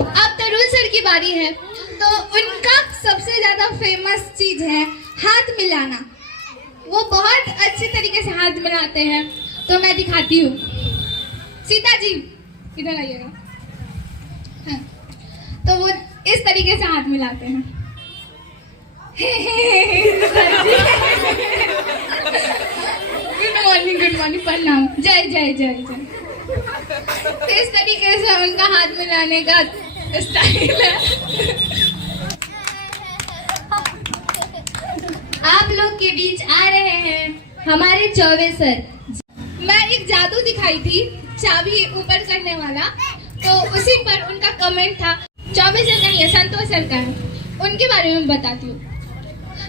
अब तरुण सर की बारी है। तो उनका सबसे ज्यादा फेमस चीज है हाथ मिलाना। वो बहुत अच्छे तरीके से हाथ मिलाते हैं, तो मैं दिखाती हूँ। सीता जी इधर आइएगा। हाँ, तो वो इस तरीके से हाथ मिलाते हैं। गुड मॉर्निंग प्रणाम, जय जय जय जय। इस तरीके से उनका हाथ मिलाने का स्टाइल है। आप लोग के बीच आ रहे हैं हमारे चौबे सर। मैं एक जादू दिखाई थी, चाबी ऊपर करने वाला, तो उसी पर उनका कमेंट था। चौबे सर का नहीं है, संतोष सर का है। उनके बारे में बताती हूँ।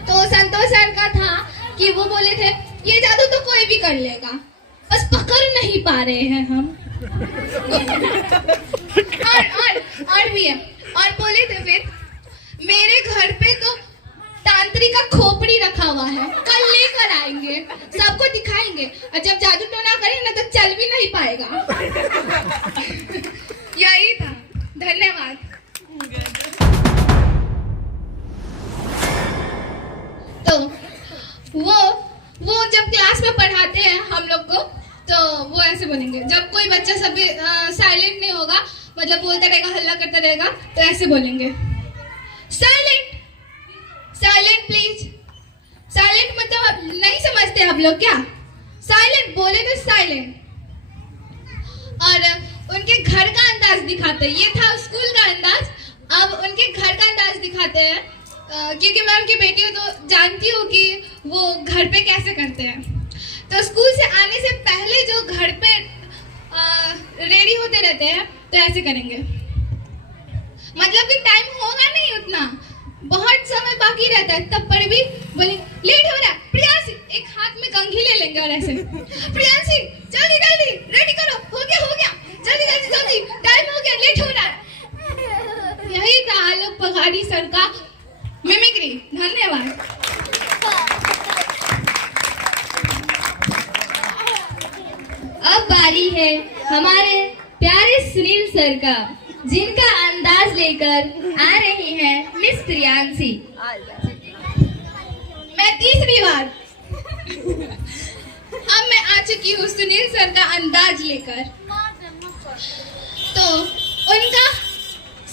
तो संतोष सर का था कि वो बोले थे ये जादू तो कोई भी कर लेगा, बस पकड़ नहीं पा रहे हैं हम। और भी है। और बोले थे फिर मेरे घर पे तो तांत्रिक का खोपड़ी रखा हुआ है, कल लेकर आएंगे, सबको दिखाएंगे, और जब जादू टोना करेंगे ना तो चल भी नहीं पाएगा। यही था। धन्यवाद। तो वो जब क्लास में पढ़ाते हैं हम लोग को, तो वो ऐसे बोलेंगे, जब कोई बच्चा सब साइलेंट नहीं होगा, मतलब बोलता रहेगा, हल्ला करता रहेगा, तो ऐसे बोलेंगे, साइलेंट साइलेंट प्लीज। साइलेंट मतलब आप नहीं समझते आप लोग क्या? साइलेंट बोले तो साइलेंट। और उनके घर का अंदाज दिखाते हैं। ये था स्कूल का अंदाज, अब उनके घर का अंदाज दिखाते हैं। क्योंकि मैं उनकी बेटी हूँ तो जानती हूँ कि वो घर पे कैसे करते हैं। तो स्कूल से आने से पहले जो घर पे रेडी होते रहते हैं, तो ऐसे करेंगे। मतलब कि टाइम होगा नहीं उतना, बहुत समय बाकी रहता है, तब पर भी बोले लेट हो रहा है प्रियांशी, एक हाथ में कंघी ले लेंगे और ऐसे, प्रियांशी जल्दी जल्दी रेडी करो, हो गया जल्दी जल्दी जल्दी, टाइम हो गया, लेट हो रहा है। यही था आलोक पगारी सर का मिमिक्री। धन्यवाद। अब बारी है हमारे प्यारे सुनील सर का, जिनका अंदाज लेकर आ रही हैं मिस प्रियांशी। मैं तीसरी बार अब मैं आ चुकी हूँ सुनील सर का अंदाज लेकर। तो उनका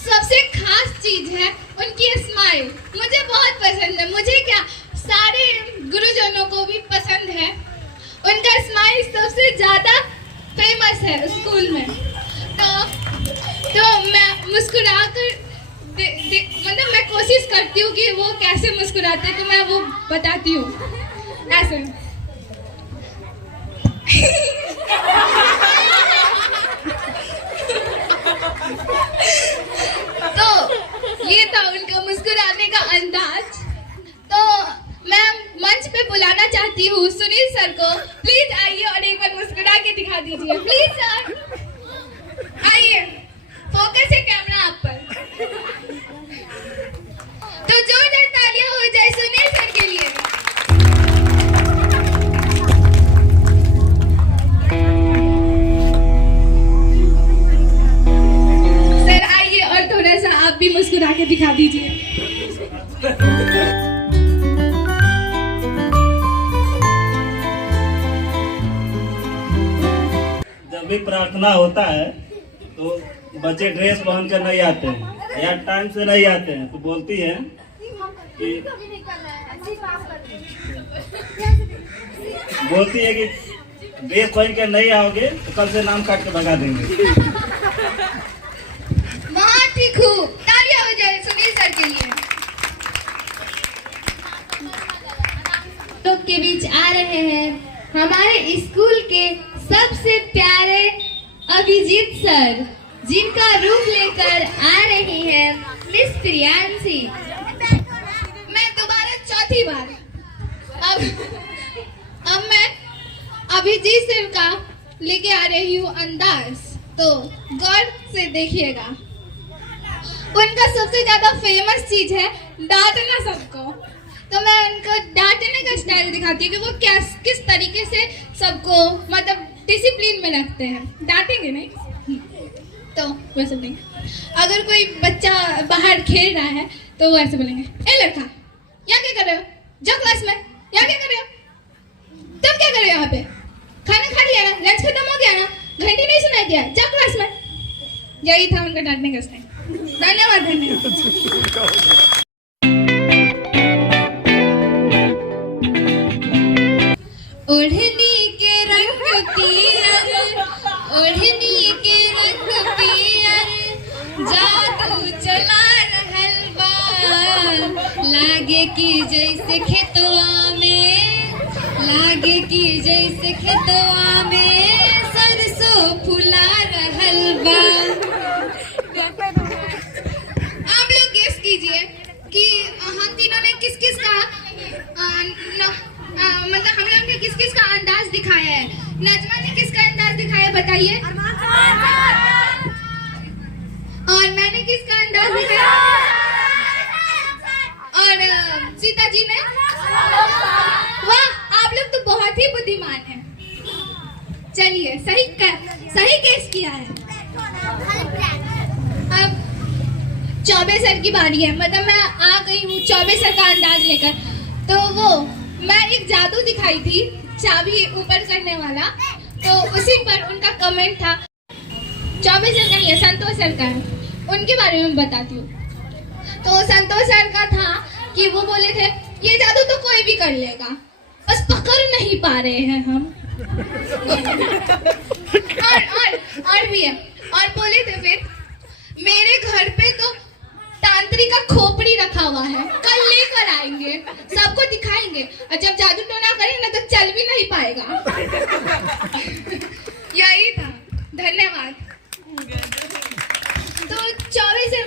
सबसे खास चीज है उनकी स्माइल। मुझे बहुत पसंद है, मुझे क्या सारे गुरुजनों को भी पसंद है। उनका स्माइल सबसे ज्यादा फेमस है स्कूल में। तो मैं मुस्कुराकर मतलब मैं कोशिश करती हूँ कि वो कैसे मुस्कुराते, तो मैं वो बताती हूँ ऐसे। तो ये था उनका मुस्कुराने का अंदाज। तो मैं मंच पे बुलाना चाहती हूँ सुनील सर को। प्लीज आइए और एक बार मुस्कुरा के दिखा दीजिए। प्लीज सर आइए, फोकस है कैमरा आप पर। तो जोरदार तालियां हो जाए सुनील सर के लिए। सर आइए और थोड़ा सा आप भी मुस्कुरा के दिखा दीजिए। जब भी प्रार्थना होता है तो बच्चे ड्रेस पहन कर नहीं आते हैं या टाइम से नहीं आते हैं, तो बोलती है कि ड्रेस पहन कर नहीं आओगे तो कल से नाम काट के भगा देंगे। बहुत ही खूब, तालियां हो जाए सुनील सर के लिए। तो के बीच आ रहे हैं हमारे स्कूल के सबसे प्यारे अभिजीत सर, जिनका रूप लेकर आ रही है मिस प्रियांशी। मैं दोबारा चौथी बार अब मैं अभिजीत सर का लेके आ रही हूँ अंदाज, तो गौर से देखिएगा। उनका सबसे ज्यादा फेमस चीज है डांटना सबको। तो मैं उनको डांटने का स्टाइल दिखाती हूँ कि वो किस तरीके से सबको मतलब डिसिप्लिन में रखते हैं। डांटेंगे नहीं, तो वैसे बोलेंगे। अगर कोई बच्चा बाहर खेल रहा है तो वो ऐसे बोलेंगे, ए लड़का यहाँ क्या कर रहे हो, जाओ क्लास में, यहाँ क्या कर रहे हो, तुम क्या कर रहे हो यहाँ पे, खाना खा लिया ना, लंच खत्म हो गया ना, घंटी नहीं सुनाई दिया, जाओ क्लास में। यही था उनका डांटने का स्टाइल। धन्यवाद धन्यवाद। ओढ़नी के रंग पियर, ओढ़नी के रंग पियर, जादू चला रहल बा, लागे कि जैसे खेतवा में, लागे कि जैसे खेतवा में सरसों फुला रहल बा। आप लोग गेस कीजिए कि हम तीनों ने किस किस का मतलब हम लोगों ने किस किस का अंदाज दिखाया है। नजमा ने किसका अंदाज दिखाया बताइए। और मैंने किसका अंदाज दिखाया, और सीता जी ने। वाह, आप लोग तो बहुत ही बुद्धिमान हैं। चलिए सही गेस किया है। अब चौबे सर की बारी है, मतलब मैं आ गई हूँ चौबे सर का अंदाज लेकर। तो वो मैं एक जादू दिखाई थी, चाबी ऊपर करने वाला, तो उसी पर उनका कमेंट था। चौबे सर का नहीं है, संतोष सर का है, उनके बारे में बताती हूँ। तो संतोष सर का था कि वो बोले थे ये जादू तो कोई भी कर लेगा, बस पकड़ नहीं पा रहे हैं हम। और भी है, और बोले थे फिर मेरे घर पे तो तांत्रिक का खोपड़ी रखा हुआ है, कल लेकर आएंगे, सबको दिखाएंगे, और जब जादू टोना करेंगे ना तो चल भी नहीं पाएगा। यही था। धन्यवाद। तो चौबे सर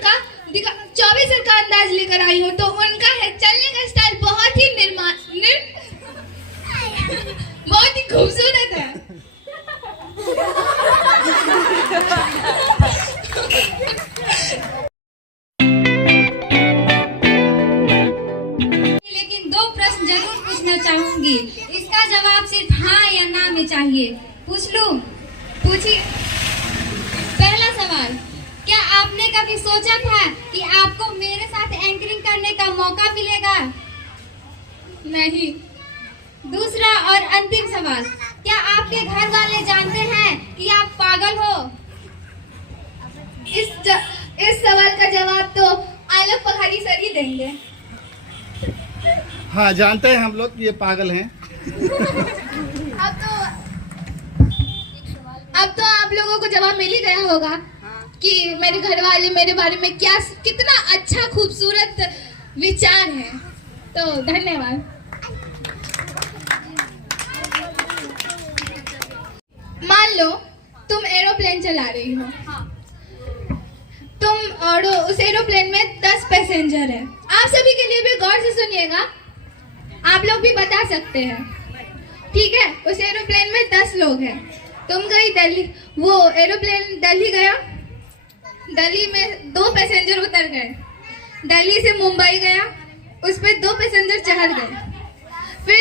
का अंदाज लेकर आई हूँ। तो उनका है चलने का स्टाइल बहुत ही बहुत ही खूबसूरत है। लेकिन दो प्रश्न जरूर पूछना चाहूंगी, इसका जवाब सिर्फ हाँ या ना में चाहिए। पूछ लूं? पूछिए। पहला सवाल, क्या आपने कभी सोचा था कि आपको मेरे साथ एंकरिंग करने का मौका मिलेगा? नहीं। दूसरा और अंतिम सवाल, क्या आपके घर वाले जानते हैं कि आप पागल हो? इस सवाल का जवाब तो आलोक पहाड़ी सर ही देंगे। हाँ, जानते हैं हम लोग ये पागल हैं। अब तो आप लोगों को जवाब मिल ही गया होगा कि मेरे घर वाले मेरे बारे में कितना अच्छा खूबसूरत विचार है। तो धन्यवाद। मान लो तुम एरोप्लेन चला रही हो, तुम और उस एरोप्लेन में 10 पैसेंजर हैं। आप सभी के लिए भी गौर से सुनिएगा, आप लोग भी बता सकते हैं, ठीक है। उस एरोप्लेन में 10 लोग हैं। तुम गई दिल्ली, वो एरोप्लेन दिल्ली गया, दिल्ली में 2 पैसेंजर उतर गए। दिल्ली से मुंबई गया, उस पर 2 पैसेंजर चढ़ गए। फिर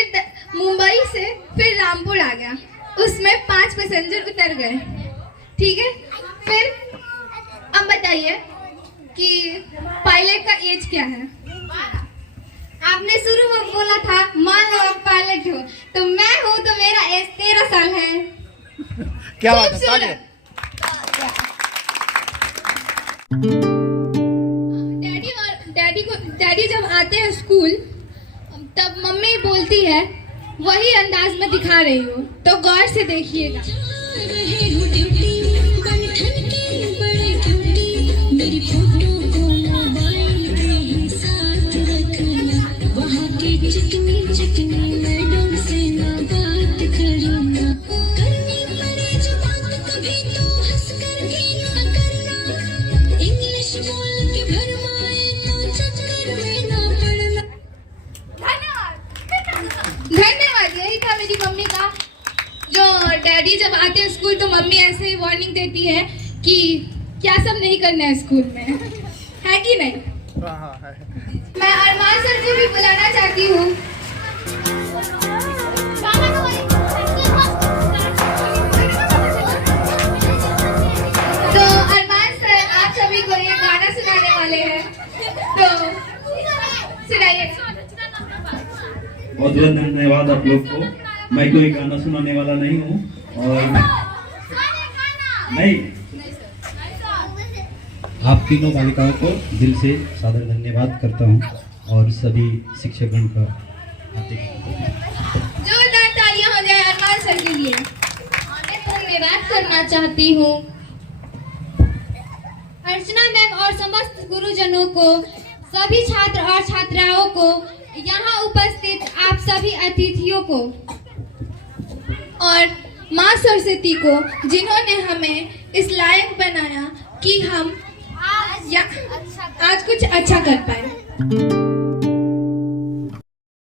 मुंबई से फिर रामपुर आ गया, उसमें 5 पैसेंजर उतर गए, ठीक है। फिर अब बताइए कि पायलट का एज क्या है? आपने शुरू में बोला था मान लो आप पायलट हो, तो मैं हूँ तो मेरा एज 13 साल है। क्या बात है, तालियां। डैडी जब आते हैं स्कूल तब मम्मी बोलती है वही अंदाज में दिखा रही हूँ, तो गौर से देखिएगा। धन्यवाद। यही था मेरी मम्मी का, जो डैडी जब आते हैं स्कूल तो मम्मी ऐसे ही वार्निंग देती है कि क्या सब नहीं करना है स्कूल में, है कि नहीं? हाँ, है। मैं अरमान सर को भी बुलाना चाहती हूँ। तो अरमान वाले हैं, तो सुनाइए। बहुत बहुत धन्यवाद आप लोग को। मैं कोई गाना सुनाने वाला नहीं हूँ और नहीं, आप तीनों बालिकाओं को दिल से सादर धन्यवाद करता हूँ और सभी शिक्षकगण का हार्दिक जोरदार तालियां हो जाए अरमान सर के लिए। मैं धन्यवाद करना चाहती हूँ अर्चना मैम और समस्त गुरुजनों को, सभी छात्र और छात्राओं को, यहाँ उपस्थित आप सभी अतिथियों को और माँ सरस्वती को, जिन्होंने हमें इस लायक बनाया कि हम आज कुछ अच्छा कर पाए।